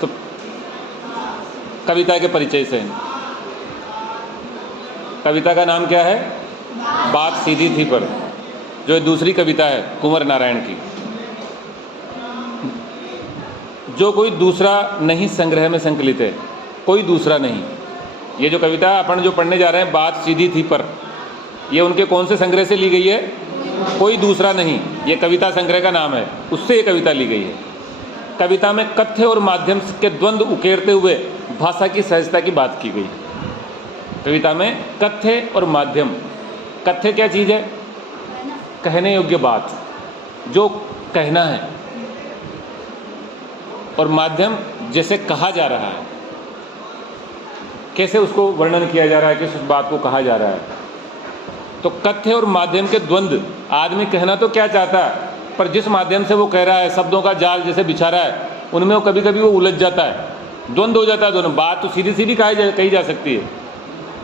तो कविता के परिचय से, कविता का नाम क्या है? बात सीधी थी पर, जो दूसरी कविता है कुंवर नारायण की। जो कोई दूसरा नहीं संग्रह में संकलित है, कोई दूसरा नहीं। ये जो कविता अपन जो पढ़ने जा रहे हैं, बात सीधी थी पर, ये उनके कौन से संग्रह से ली गई है? कोई दूसरा नहीं, ये कविता संग्रह का नाम है, उससे ये कविता ली गई है। कविता में कथ्य और माध्यम के द्वंद्व उकेरते हुए भाषा की सहजता की बात की गई। कविता में कथ्य और माध्यम, कथ्य क्या चीज़ है? कहने योग्य बात, जो कहना है, और माध्यम जैसे कहा जा रहा है, कैसे उसको वर्णन किया जा रहा है, किस बात को कहा जा रहा है। तो कथ्य और माध्यम के द्वंद्व, आदमी कहना तो क्या चाहता है, पर जिस माध्यम से वो कह रहा है, शब्दों का जाल जैसे बिछा रहा है, उनमें वो कभी कभी वो उलझ जाता है, द्वंद्व हो जाता है दोनों। बात तो सीधी सीधी कही जा सकती है,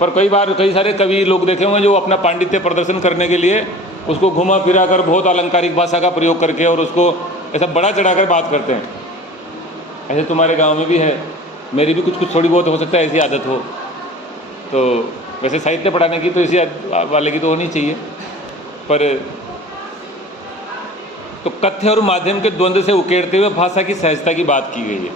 पर कई बार कई सारे कवि लोग देखे होंगे जो अपना पांडित्य प्रदर्शन करने के लिए उसको घुमा फिरा कर, बहुत अलंकारिक भाषा का प्रयोग करके, और उसको ऐसा बड़ा चढ़ाकर बात करते हैं। ऐसे तुम्हारे गांव में भी है, मेरी भी कुछ थोड़ी बहुत हो सकता है ऐसी आदत हो। तो वैसे साहित्य पढ़ाने की तो इसी वाले की तो होनी चाहिए, पर तो कथ्य और माध्यम के द्वंद्व से उकेरते हुए भाषा की सहजता की बात की गई है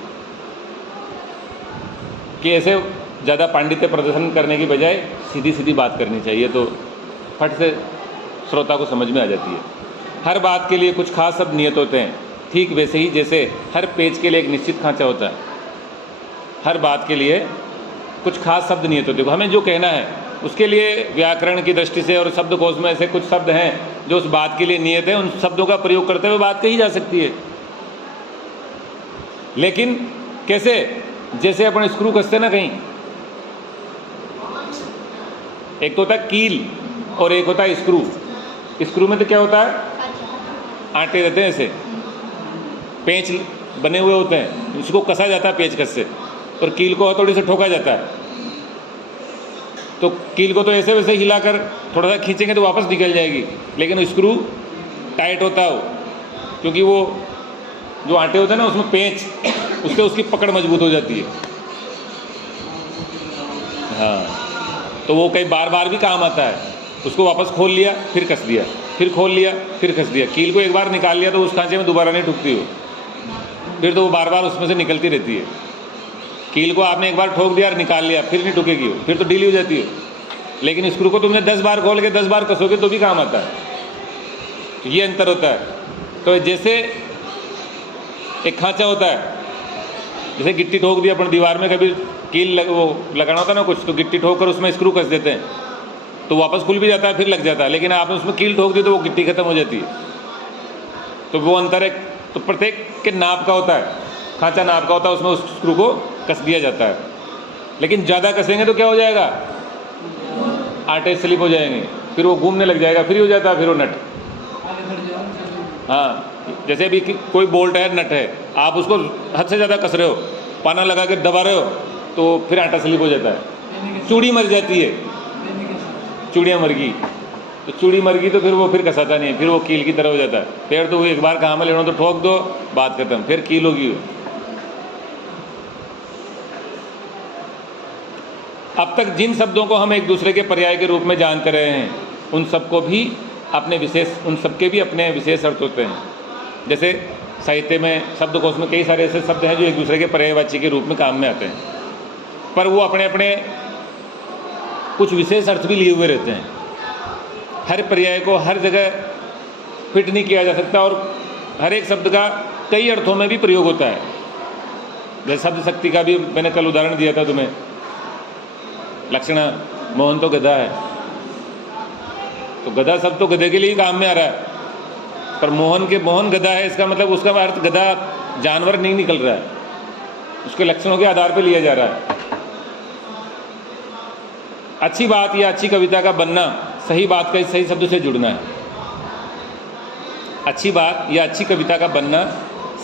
कि ऐसे ज़्यादा पांडित्य प्रदर्शन करने की बजाय सीधी सीधी बात करनी चाहिए, तो फट से श्रोता को समझ में आ जाती है। हर बात के लिए कुछ खास शब्द नियत होते हैं, ठीक वैसे ही जैसे हर पेज के लिए एक निश्चित खांचा होता है। हर बात के लिए कुछ खास शब्द नियत होते हैं, हमें जो कहना है उसके लिए व्याकरण की दृष्टि से और शब्दकोश में ऐसे कुछ शब्द हैं जो उस बात के लिए नियत है, उन शब्दों का प्रयोग करते हुए बात कही जा सकती है। लेकिन कैसे? जैसे अपन स्क्रू कसते ना कहीं, एक तो होता है कील और एक होता है स्क्रू। स्क्रू में तो क्या होता है? आटे रहते हैं, ऐसे पेंच बने हुए होते हैं, उसको कसा जाता है पेचकस से, और कील को हथौड़ी से ठोका जाता है। तो कील को तो ऐसे वैसे हिलाकर थोड़ा सा खींचेंगे तो वापस निकल जाएगी, लेकिन स्क्रू टाइट होता है वो, क्योंकि वो जो आटे होते हैं ना उसमें पेंच, उससे उसकी पकड़ मजबूत हो जाती है। हाँ, तो वो कई बार बार भी काम आता है। उसको वापस खोल लिया, फिर कस दिया, फिर खोल लिया, फिर कस दिया। कील को एक बार निकाल लिया तो उस खांचे में दोबारा नहीं ठुकती हो, फिर तो वो बार बार उसमें से निकलती रहती है। कील को आपने एक बार ठोक दिया और निकाल लिया, फिर नहीं ठुकेगी वो, फिर तो ढीली हो जाती है। लेकिन स्क्रू को तुमने 10 बार खोल के 10 बार कसोगे तो भी काम आता है। तो ये अंतर होता है। तो जैसे एक खांचा होता है, जैसे गिट्टी ठोक दिया अपन दीवार में, कभी कील वो लगाना होता है ना कुछ, तो गिट्टी ठोक कर उसमें स्क्रू कस देते हैं तो वापस खुल भी जाता है, फिर लग जाता है। लेकिन आपने उसमें कील ठोक दी तो वो गिट्टी खत्म हो जाती है। तो वो अंतर है। तो प्रत्येक के नाप का होता है, खांचा नाप का होता है, उसमें उस स्क्रू को कस दिया जाता है। लेकिन ज़्यादा कसेंगे तो क्या हो जाएगा? आटे स्लिप हो जाएंगे, फिर वो घूमने लग जाएगा, फिर हो जाता है फिर वो नट। हाँ, जैसे अभी कोई बोल्ट है, नट है, आप उसको हद से ज़्यादा कस रहे हो, पाना लगा के दबा रहे हो, तो फिर आटा स्लिप हो जाता है, चूड़ी मर जाती है, चूड़ियाँ मर गई। तो चूड़ी मर गई तो फिर वो फिर कसाता नहीं है, फिर वो कील की तरह हो जाता है। फिर तो वो एक बार काम में लेना तो ठोक दो, बात खत्म, फिर कील होगी। अब तक जिन शब्दों को हम एक दूसरे के पर्याय के रूप में जानते रहे हैं, उन सबको भी उन सबके भी अपने विशेष अर्थ होते हैं। जैसे साहित्य में, शब्दकोश में कई सारे ऐसे शब्द हैं जो एक दूसरे के पर्यायवाची के रूप में काम में आते हैं, पर वो अपने अपने कुछ विशेष अर्थ भी लिए हुए रहते हैं। हर पर्याय को हर जगह फिट नहीं किया जा सकता, और हर एक शब्द का कई अर्थों में भी प्रयोग होता है। जैसे शब्द शक्ति का भी मैंने कल उदाहरण दिया था तुम्हें। लक्षणा, मोहन तो गधा है, तो गधा शब्द तो गधे के लिए ही काम में आ रहा है, पर मोहन गधा है, इसका मतलब उसका अर्थ गधा जानवर नहीं निकल रहा है, उसके लक्षणों के आधार पर लिया जा रहा है। अच्छी बात या अच्छी कविता का बनना सही बात का सही शब्द से जुड़ना है। अच्छी बात या अच्छी कविता का बनना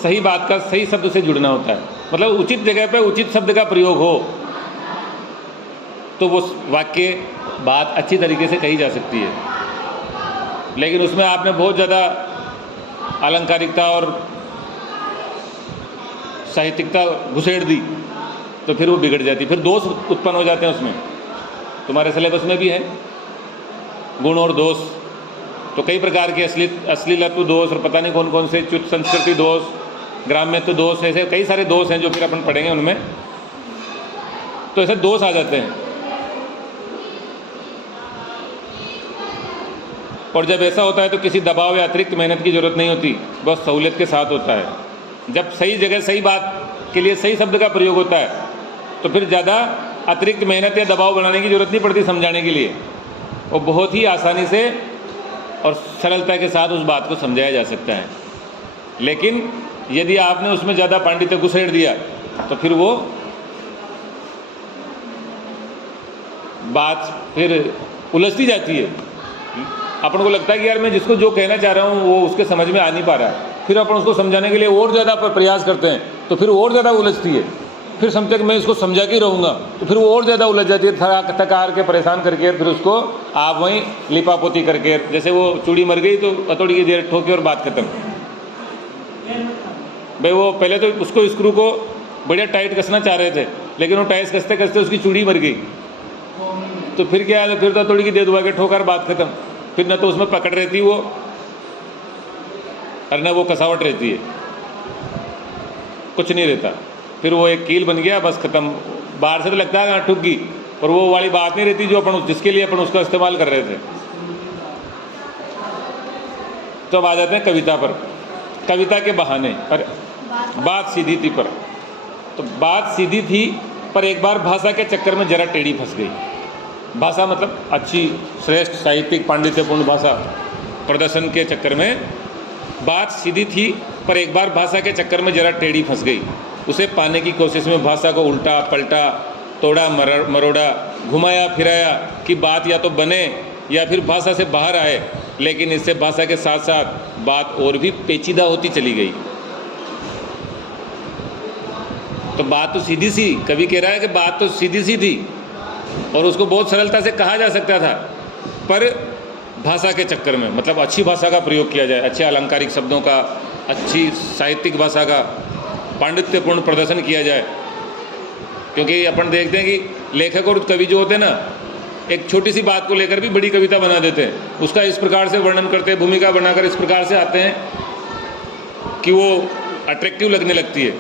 सही बात का सही शब्द से जुड़ना होता है। मतलब उचित जगह पे उचित शब्द का प्रयोग हो तो वो वाक्य, बात अच्छी तरीके से कही जा सकती है। लेकिन उसमें आपने बहुत ज़्यादा अलंकारिकता और साहित्यिकता घुसेड़ दी तो फिर वो बिगड़ जाती, फिर दोष उत्पन्न हो जाते हैं उसमें। तुम्हारे सिलेबस में भी है गुण और दोष, तो कई प्रकार के अश्लीलत्व दोष और पता नहीं कौन कौन से च्युत संस्कृति दोष, ग्राम्यत्व दोष, ऐसे कई सारे दोष हैं जो फिर अपन पढ़ेंगे उनमें। तो ऐसे दोष आ जाते हैं। और जब ऐसा होता है तो किसी दबाव या अतिरिक्त मेहनत की जरूरत नहीं होती, बस सहूलियत के साथ होता है। जब सही जगह सही बात के लिए सही शब्द का प्रयोग होता है तो फिर ज़्यादा अतिरिक्त मेहनत या दबाव बनाने की जरूरत नहीं पड़ती समझाने के लिए, और बहुत ही आसानी से और सरलता के साथ उस बात को समझाया जा सकता है। लेकिन यदि आपने उसमें ज़्यादा पांडित्य घुसेड़ दिया तो फिर वो बात फिर उलझती जाती है। अपन को लगता है कि यार मैं जिसको जो कहना चाह रहा हूँ वो उसके समझ में आ नहीं पा रहा है, फिर अपन उसको समझाने के लिए और ज़्यादा प्रयास करते हैं तो फिर और ज़्यादा उलझती है। फिर समझते कि मैं इसको समझा के रहूँगा तो फिर वो और ज़्यादा उलझ जाती है, थकार के परेशान करके फिर उसको आप वहीं लिपापोती करके, जैसे वो चूड़ी मर गई तो हथौड़ी की देर ठोकी और बात खत्म। भाई वो पहले तो उसको स्क्रू को बढ़िया टाइट कसना चाह रहे थे, लेकिन वो टाइट कसते कसते उसकी चूड़ी मर गई, तो फिर क्या है, फिर तो हथौड़ी की दे दुआ के ठोकर बात खत्म। फिर न तो उसमें पकड़ रहती वो और न वो कसावट रहती है, कुछ नहीं रहता। फिर वो एक कील बन गया, बस खत्म। बाहर से तो लगता है ठुक गई, पर वो वाली बात नहीं रहती जो अपन जिसके लिए अपन उसका इस्तेमाल कर रहे थे। तो अब आ जाते हैं कविता पर। कविता के बहाने पर बात सीधी थी पर, तो बात सीधी थी पर एक बार भाषा के चक्कर में जरा टेढ़ी फंस गई। भाषा मतलब अच्छी श्रेष्ठ साहित्यिक पांडित्यपूर्ण भाषा प्रदर्शन के चक्कर में बात सीधी थी पर एक बार भाषा के चक्कर में जरा टेढ़ी फंस गई। उसे पाने की कोशिश में भाषा को उल्टा पलटा, तोड़ा मरोड़ा, घुमाया फिराया कि बात या तो बने या फिर भाषा से बाहर आए, लेकिन इससे भाषा के साथ साथ बात और भी पेचीदा होती चली गई। तो बात तो सीधी सी, कवि कह रहा है कि बात तो सीधी सी थी और उसको बहुत सरलता से कहा जा सकता था, पर भाषा के चक्कर में, मतलब अच्छी भाषा का प्रयोग किया जाए, अच्छे अलंकारिक शब्दों का, अच्छी साहित्यिक भाषा का पांडित्यपूर्ण प्रदर्शन किया जाए। क्योंकि अपन देखते हैं कि लेखक और कवि जो होते हैं ना, एक छोटी सी बात को लेकर भी बड़ी कविता बना देते हैं, उसका इस प्रकार से वर्णन करते हैं, भूमिका बनाकर इस प्रकार से आते हैं कि वो अट्रैक्टिव लगने लगती है।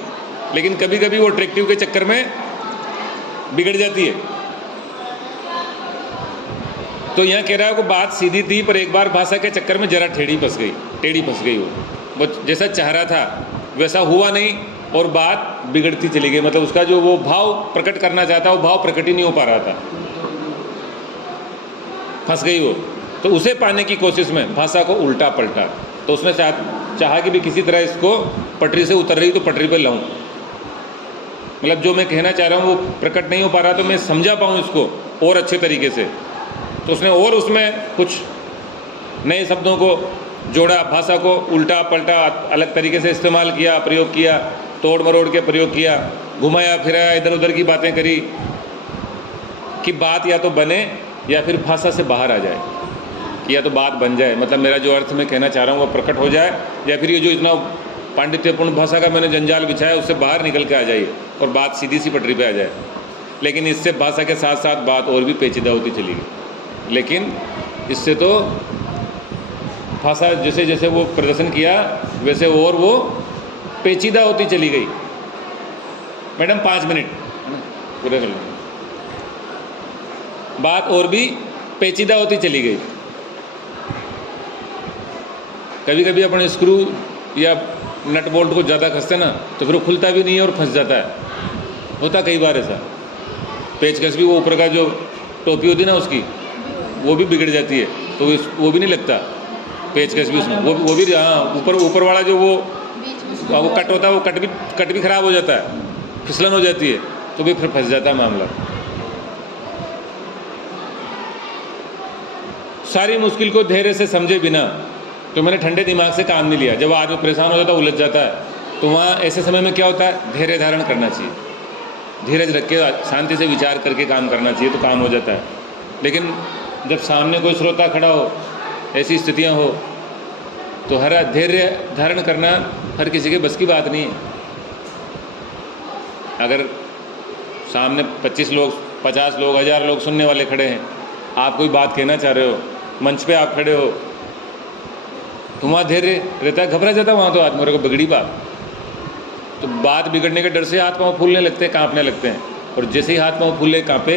लेकिन कभी कभी वो अट्रैक्टिव के चक्कर में बिगड़ जाती है। तो यहाँ कह रहा है कि बात सीधी थी पर एक बार भाषा के चक्कर में जरा टेढ़ी फंस गई। वो जैसा चाह रहा था वैसा हुआ नहीं और बात बिगड़ती चली गई। मतलब उसका जो वो भाव प्रकट करना चाहता वो भाव प्रकट ही नहीं हो पा रहा था, फंस गई वो। तो उसे पाने की कोशिश में भाषा को उल्टा पलटा, तो उसने चाहा कि भी किसी तरह इसको पटरी से उतर रही तो पटरी पर लाऊं, मतलब जो मैं कहना चाह रहा हूँ वो प्रकट नहीं हो पा रहा तो मैं समझा पाऊँ इसको और अच्छे तरीके से। तो उसने और उसमें कुछ नए शब्दों को जोड़ा, भाषा को उल्टा पलटा अलग तरीके से इस्तेमाल किया, प्रयोग किया, तोड़ मरोड़ के प्रयोग किया, घुमाया फिराया, इधर उधर की बातें करी कि बात या तो बने या फिर भाषा से बाहर आ जाए, कि या तो बात बन जाए, मतलब मेरा जो अर्थ मैं कहना चाह रहा हूँ वो प्रकट हो जाए, या फिर ये जो इतना पांडित्यपूर्ण भाषा का मैंने जंजाल बिछाया उससे बाहर निकल के आ जाइए और बात सीधी सी पटरी पे आ जाए। लेकिन इससे भाषा के साथ साथ बात और भी पेचीदा होती चली गई। लेकिन इससे तो भाषा जैसे जैसे वो प्रदर्शन किया वैसे और वो पेचीदा होती चली गई। मैडम 5 मिनट पूरे कर लो। बात और भी पेचीदा होती चली गई। कभी कभी अपन स्क्रू या नट बोल्ट को ज़्यादा कसते ना तो फिर वो खुलता भी नहीं है और फंस जाता है। होता कई बार ऐसा। पेचकस भी वो ऊपर का जो टोपी होती है ना उसकी वो भी बिगड़ जाती है, तो वो भी नहीं लगता पेचकस भी उसमें, वो भी हाँ ऊपर वाला जो वो कट होता है वो कट भी ख़राब हो जाता है, फिसलन हो जाती है, तो भी फिर फंस जाता है मामला। सारी मुश्किल को धैर्य से समझे बिना तो मैंने ठंडे दिमाग से काम नहीं लिया। जब आदमी परेशान हो जाता है, उलझ जाता है, तो वहाँ ऐसे समय में क्या होता है, धैर्य धारण करना चाहिए, धीरज रख के शांति से विचार करके काम करना चाहिए, तो काम हो जाता है। लेकिन जब सामने कोई श्रोता खड़ा हो, ऐसी स्थितियाँ हो, तो हर धैर्य धारण करना हर किसी के बस की बात नहीं है। अगर सामने 25 लोग, 50 लोग, 1000 लोग सुनने वाले खड़े हैं, आप कोई बात कहना चाह रहे हो, मंच पे आप खड़े हो, तो वहाँ धैर्य रहता है, घबरा जाता वहाँ तो आदमी, मेरे को बिगड़ी बात, तो बात बिगड़ने के डर से हाथ पाँव फूलने लगते हैं, कांपने लगते हैं, और जैसे ही हाथ पाँव फूले कांपे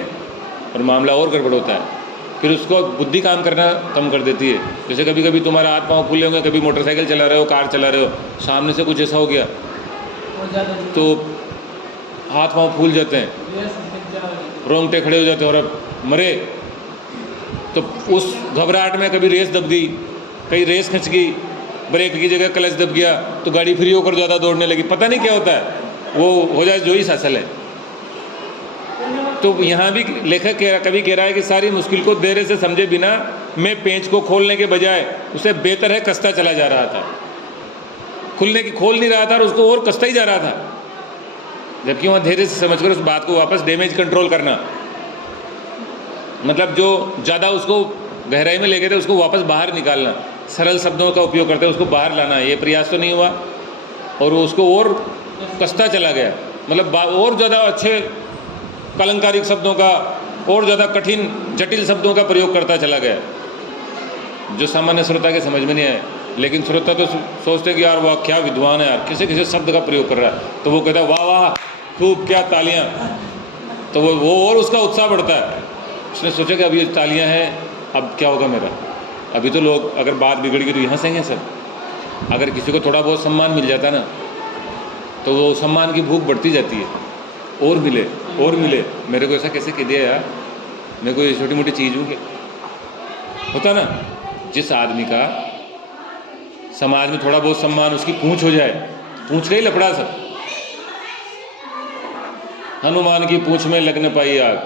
और मामला और गड़बड़ होता है, फिर उसको बुद्धि काम करना कम कर देती है। जैसे कभी कभी तुम्हारा हाथ पाँव फूले होंगे, कभी मोटरसाइकिल चला रहे हो, कार चला रहे हो, सामने से कुछ ऐसा हो गया तो हाथ पाँव फूल जाते हैं, रोंगटे खड़े हो जाते हैं और अब मरे। तो उस घबराहट में कभी रेस दब गई, कहीं रेस खिंच गई, ब्रेक की जगह क्लच दब गया, तो गाड़ी फ्री होकर ज़्यादा दौड़ने लगी, पता नहीं क्या होता है, वो हो जाए जो ही सासल है। तो यहाँ भी लेखक कवि कह रहा है कि सारी मुश्किल को धैर्य से समझे बिना मैं पेंच को खोलने के बजाय उसे बेहतर है कसता चला जा रहा था। खोल नहीं रहा था और उसको और कसता ही जा रहा था, जबकि वहाँ धैर्य से समझकर उस बात को वापस डैमेज कंट्रोल करना, मतलब जो ज़्यादा उसको गहराई में ले गए थे उसको वापस बाहर निकालना, सरल शब्दों का उपयोग करते उसको बाहर लाना, ये प्रयास तो नहीं हुआ और वो उसको और कसता चला गया, मतलब और ज़्यादा अच्छे अलंकारिक शब्दों का और ज़्यादा कठिन जटिल शब्दों का प्रयोग करता चला गया, जो सामान्य श्रोता के समझ में नहीं आए। लेकिन श्रोता तो सोचते कि यार वाह क्या विद्वान है यार, किसी शब्द का प्रयोग कर रहा है, तो वो कहता है वाह वाह खूब, क्या तालियां, तो वो और उसका उत्साह बढ़ता है। उसने सोचा कि अब ये तालियां हैं, अब क्या होगा मेरा, अभी तो लोग अगर बात बिगड़ गई तो यहाँ हंसेंगे सब। अगर किसी को थोड़ा बहुत सम्मान मिल जाता ना, तो वो सम्मान की भूख बढ़ती जाती है, और मिले और मिले, मेरे को ऐसा कैसे कह दिया यार, मेरे को ये छोटी मोटी चीज़ हूँ क्या, होता ना। जिस आदमी का समाज में थोड़ा बहुत सम्मान, उसकी पूंछ हो जाए, पूंछ का ही लफड़ा सब। हनुमान की पूंछ में लग न पाई आग,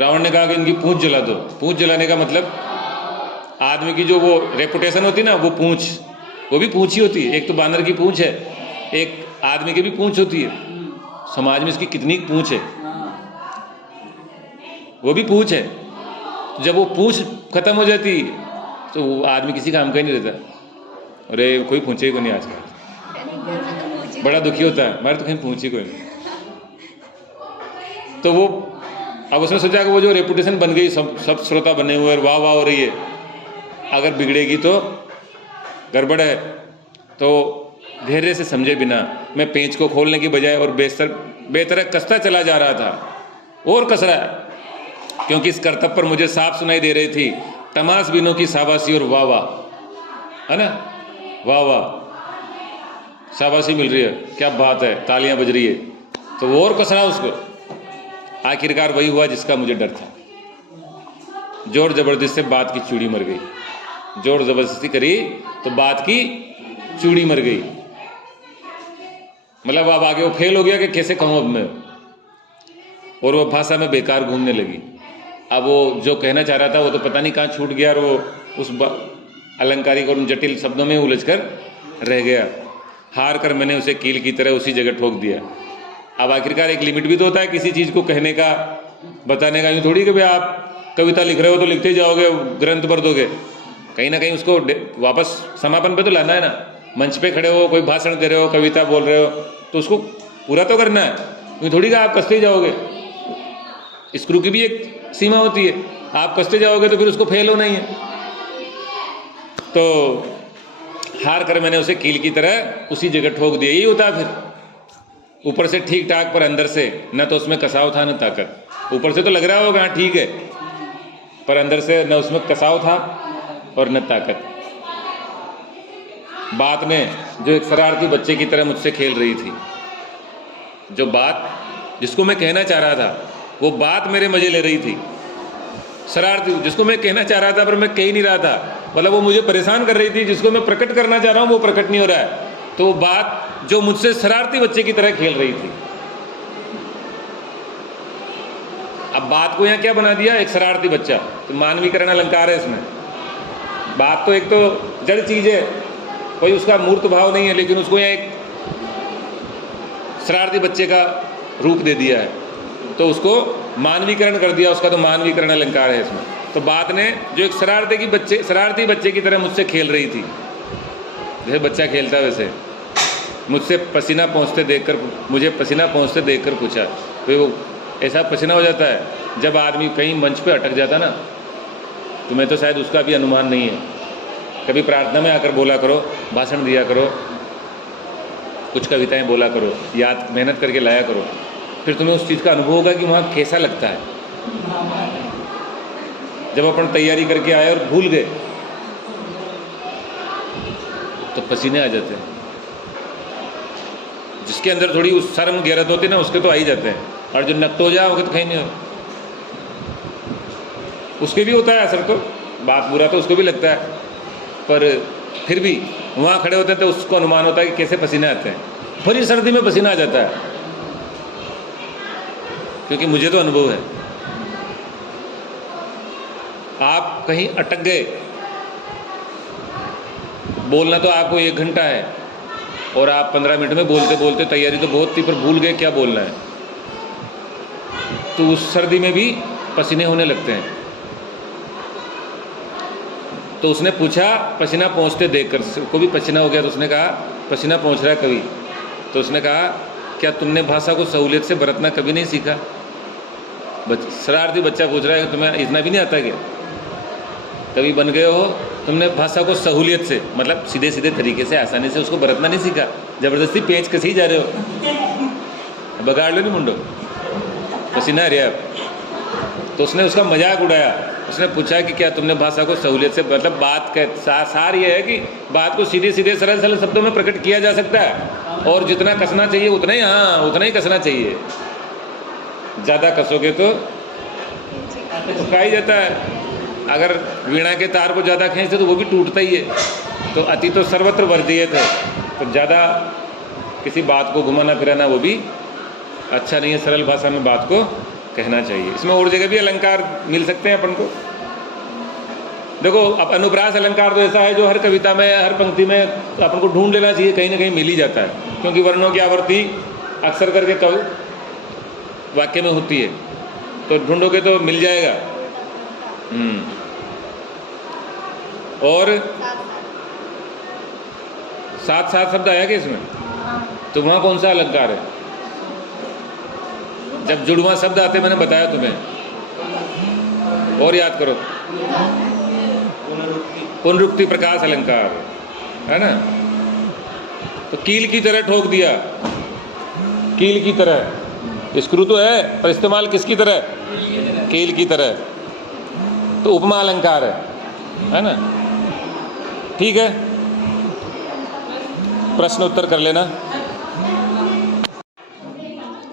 रावण ने कहा कि इनकी पूंछ जला दो। पूंछ जलाने का मतलब आदमी की जो वो रेपुटेशन होती है ना, वो पूंछ, वो भी पूंछ ही होती है। एक तो बानर की पूंछ है, एक आदमी की भी पूंछ होती है। समाज में इसकी कितनी पूंछ है, वो भी पूंछ है। जब वो पूंछ खत्म हो जाती तो वो आदमी किसी काम का ही नहीं रहता। अरे कोई पूछे ही कोई नहीं आजकल, बड़ा दुखी होता है, हमारे तो कहीं पूछ ही कोई नहीं। तो वो अब उसने सोचा कि वो जो रेपुटेशन बन गई, सब श्रोता बने हुए और वाह वाह हो रही है, अगर बिगड़ेगी तो गड़बड़ है। तो धैर्य से समझे बिना मैं पेंच को खोलने की बजाय और बेहतर कसता चला जा रहा था, और कस रहा है, क्योंकि इस कर्तव्य पर मुझे साफ सुनाई दे रही थी तमाश बिनों की शाबाशी और वाह वाह, है ना, वाह वाह शाबाशी मिल रही है, क्या बात है, तालियां बज रही है। तो वो और कसना उसको, आखिरकार वही हुआ जिसका मुझे डर था। जोर जबरदस्ती से बात की चूड़ी मर गई, जोर जबरदस्ती करी तो बात की चूड़ी मर गई। मतलब अब आगे वो फेल हो गया कि कैसे कहूँ अब मैं, और वो भाषा में बेकार घूमने लगी। अब वो जो कहना चाह रहा था वो तो पता नहीं कहाँ छूट गया, और वो उस अलंकारिक और जटिल शब्दों में उलझकर रह गया। हार कर मैंने उसे कील की तरह उसी जगह ठोक दिया। अब आखिरकार एक लिमिट भी तो होता है किसी चीज़ को कहने का, बताने का। यूँ थोड़ी कि भाई आप कविता लिख रहे हो तो लिखते ही जाओगे, ग्रंथ भर दोगे, कहीं ना कहीं उसको वापस समापन पे तो लाना है ना। मंच पे खड़े हो, कोई भाषण दे रहे हो, कविता बोल रहे हो, तो उसको पूरा तो करना है। यूँ थोड़ी का आप कसते ही जाओगे, स्क्रू की भी एक सीमा होती है, आप कसते जाओगे तो फिर उसको फेल होना ही है। तो हार कर मैंने उसे कील की तरह उसी जगह ठोक दिया। यही होता है फिर, ऊपर से ठीक ठाक पर अंदर से न तो उसमें कसाव था न ताकत। ऊपर से तो लग रहा होगा हाँ ठीक है, पर अंदर से न उसमें कसाव था और न ताकत। बात में जो एक शरारती बच्चे की तरह मुझसे खेल रही थी, जो बात जिसको मैं कहना चाह रहा था वो बात मेरे मजे ले रही थी। शरारती जिसको मैं कहना चाह रहा था पर मैं कह ही नहीं रहा था, मतलब वो मुझे परेशान कर रही थी। जिसको मैं प्रकट करना चाह रहा हूँ वो प्रकट नहीं हो रहा है, तो वो बात जो मुझसे शरारती बच्चे की तरह खेल रही थी। अब बात को यहाँ क्या बना दिया, एक शरारती बच्चा। तो मानवीकरण अलंकार है इसमें। बात तो एक तो जड़ चीज है, कोई उसका मूर्त भाव नहीं है, लेकिन उसको यहाँ एक शरारती बच्चे का रूप दे दिया है, तो उसको मानवीकरण कर दिया। उसका तो मानवीकरण अलंकार है इसमें। तो बात ने जो एक शरारती बच्चे की तरह मुझसे खेल रही थी, जैसे बच्चा खेलता है वैसे मुझसे पसीना पहुँचते देखकर, मुझे पसीना पहुँचते देखकर पूछा। तो वो ऐसा पसीना हो जाता है जब आदमी कहीं मंच पे अटक जाता ना, तुम्हें तो शायद उसका भी अनुमान नहीं है। कभी प्रार्थना में आकर बोला करो, भाषण दिया करो, कुछ कविताएं बोला करो, याद मेहनत करके लाया करो, फिर तुम्हें उस चीज़ का अनुभव होगा कि वहाँ कैसा लगता है। जब अपन तैयारी करके आए और भूल गए तो पसीने आ जाते हैं। जिसके अंदर थोड़ी उस शर्म गैरत होती है ना, उसके तो आ ही जाते हैं, और जो नक्तोजा होगा तो कहीं नहीं हो, उसके भी होता है असर। तो बात बुरा तो उसको भी लगता है, पर फिर भी वहाँ खड़े होते हैं तो उसको अनुमान होता है कि कैसे पसीने आते हैं। भरी सर्दी में पसीना आ जाता है, क्योंकि मुझे तो अनुभव है। आप कहीं अटक गए, बोलना तो आपको 1 घंटा है और आप 15 मिनट में बोलते बोलते, तैयारी तो बहुत थी पर भूल गए क्या बोलना है, तो उस सर्दी में भी पसीने होने लगते हैं। तो उसने पूछा पसीना पहुँचते देखकर, को भी पसीना हो गया, तो उसने कहा पसीना पहुँच रहा है कभी, तो उसने कहा क्या तुमने भाषा को सहूलियत से बरतना कभी नहीं सीखा? शरारती बच्चा पूछ रहा है कि तुम्हें इतना भी नहीं आता क्या? कभी बन गए हो तुमने भाषा को सहूलियत से, मतलब सीधे सीधे तरीके से, आसानी से उसको बरतना नहीं सीखा, ज़बरदस्ती पेच कसे ही जा रहे हो, बगाड़ लो नहीं मुंडो, पसीना आ रहा है। तो उसने उसका मजाक उड़ाया। उसने पूछा कि क्या तुमने भाषा को सहूलियत से, मतलब बात का सार ये है कि बात को सीधे सीधे सरल सरल शब्दों में प्रकट किया जा सकता है, और जितना कसना चाहिए उतना ही, हाँ उतना ही कसना चाहिए। ज़्यादा कसोगे तो का ही जाता है। अगर वीणा के तार को ज़्यादा खींचते तो वो भी टूटता ही है। तो अति तो सर्वत्र वर्जियत है, तो ज़्यादा किसी बात को घुमाना फिराना वो भी अच्छा नहीं है। सरल भाषा में बात को कहना चाहिए। इसमें और जगह भी अलंकार मिल सकते हैं अपन को। देखो अब अनुप्रास अलंकार तो ऐसा है जो हर कविता में, हर पंक्ति में अपन को ढूंढ लेना चाहिए, कहीं ना कहीं मिल ही जाता है, क्योंकि वर्णों की आवर्ती अक्सर करके कवि वाक्य में होती है, तो ढूंढोगे तो मिल जाएगा। और साथ साथ शब्द आया कि इसमें, तो वहाँ कौन सा अलंकार है? जब जुड़वा शब्द आते मैंने बताया तुम्हें, और याद करो, पुनरुक्ति प्रकाश अलंकार है ना। तो कील की तरह ठोक दिया, कील की तरह, स्क्रू तो है पर इस्तेमाल किसकी तरह? कील की तरह। तो उपमा अलंकार है ना। ठीक है, प्रश्न उत्तर कर लेना।